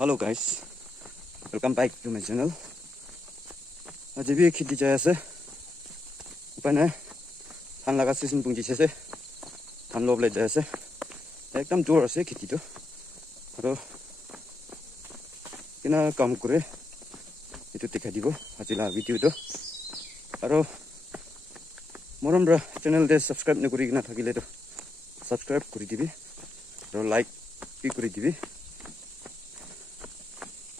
Hello guys, welcome back to my channel. आज भी खेती चाहिए अपन है धान लगा सीजन पुंजी से धान लोग ले जाए एकदम जोर से खेती तो और किना काम करे itu दिखा दिबो आजिला भिडिओ तो और मोरमरा चैनल दे सब्सक्राइब न करिकिना থাকিলে तो सब्सक्राइब কৰি দিবি और लाइक भी কৰি দিবি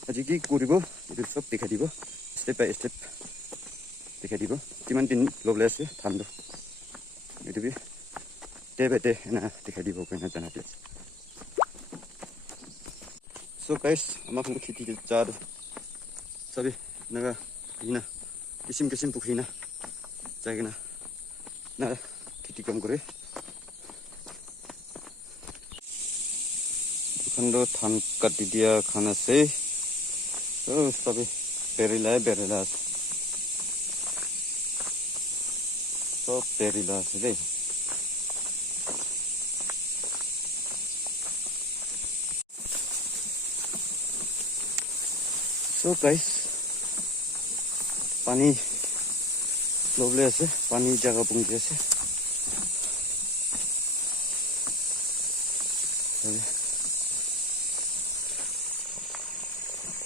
আজি কি কৰিব এটো সব দেখা দিব স্টেপ বাই স্টেপ দেখা দিব কিমান দিন লবলে আছে ধানটো এটো বি ডে বাই ডে না দেখা দিব কইনা জানা দিয়ে সো গাইস আমাক খেতি যা सबै नगा हिना किसिम किसिम पुखिना जागिना ना खेती कम करे खंडो धान काटि दिया खाना से ओ सबै बेरेला सब बेरेला से दे सो गाइस पानी लोबले আছে पानी जगह पुंगी আছে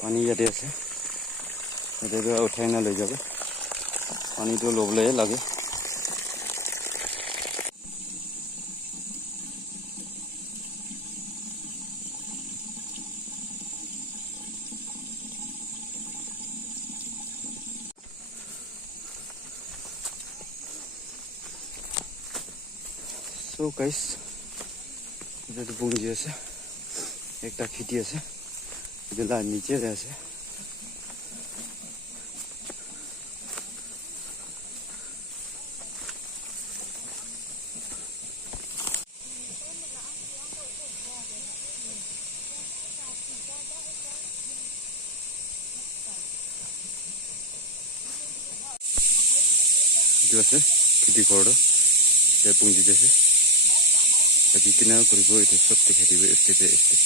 पानी यादे আছে এটাকে উঠাই না লৈ যাবে পানীটো লোবলে লাগে So guys, এটা তো বুঞ্জি আছে একটা খেতি আছে এটা লাইন নিচে আছে এটা আছে খেতি করো এটা বুঞ্জি আছে আজি কিনা কৰিব এটা সব দেখা দিব step by step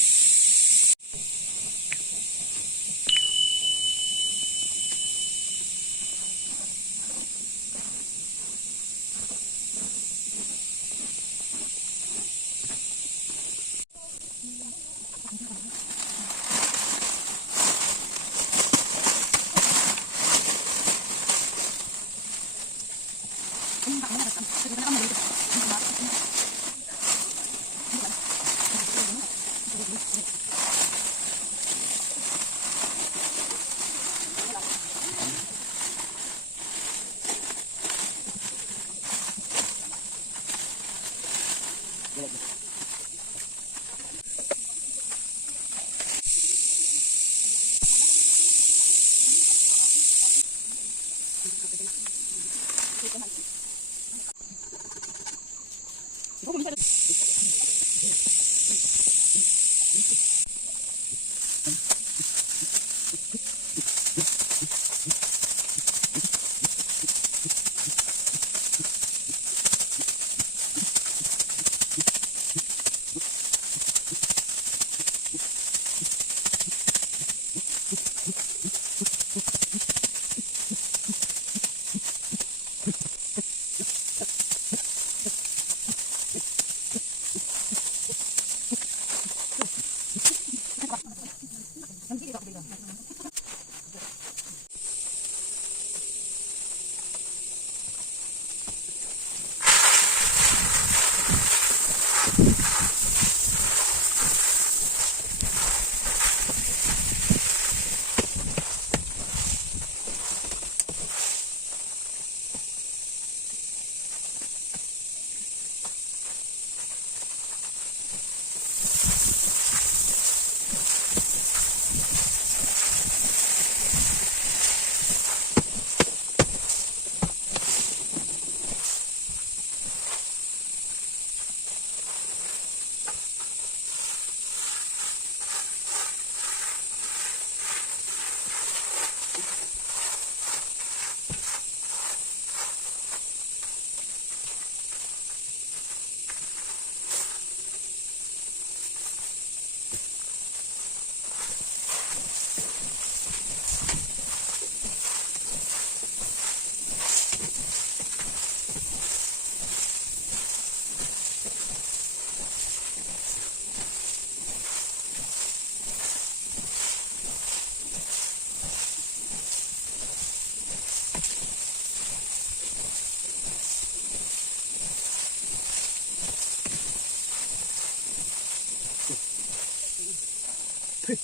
không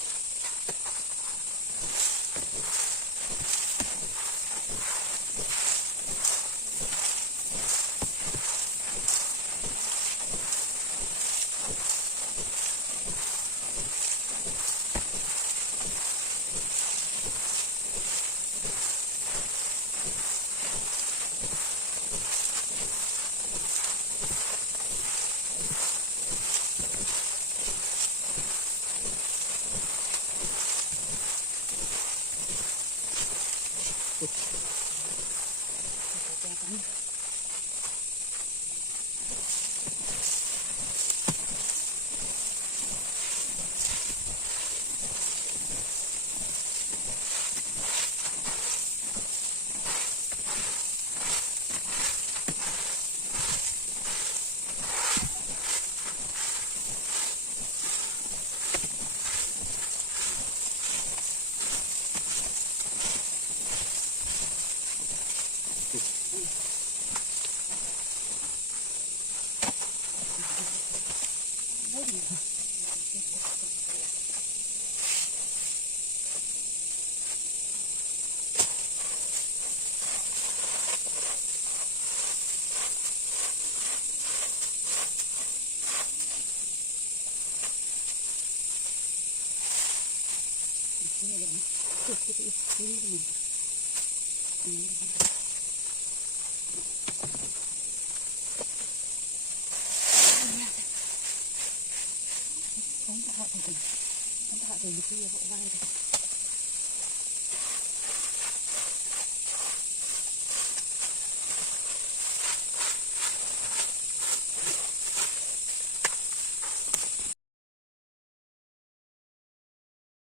thọ thì không thọ thì cái gì cũng vai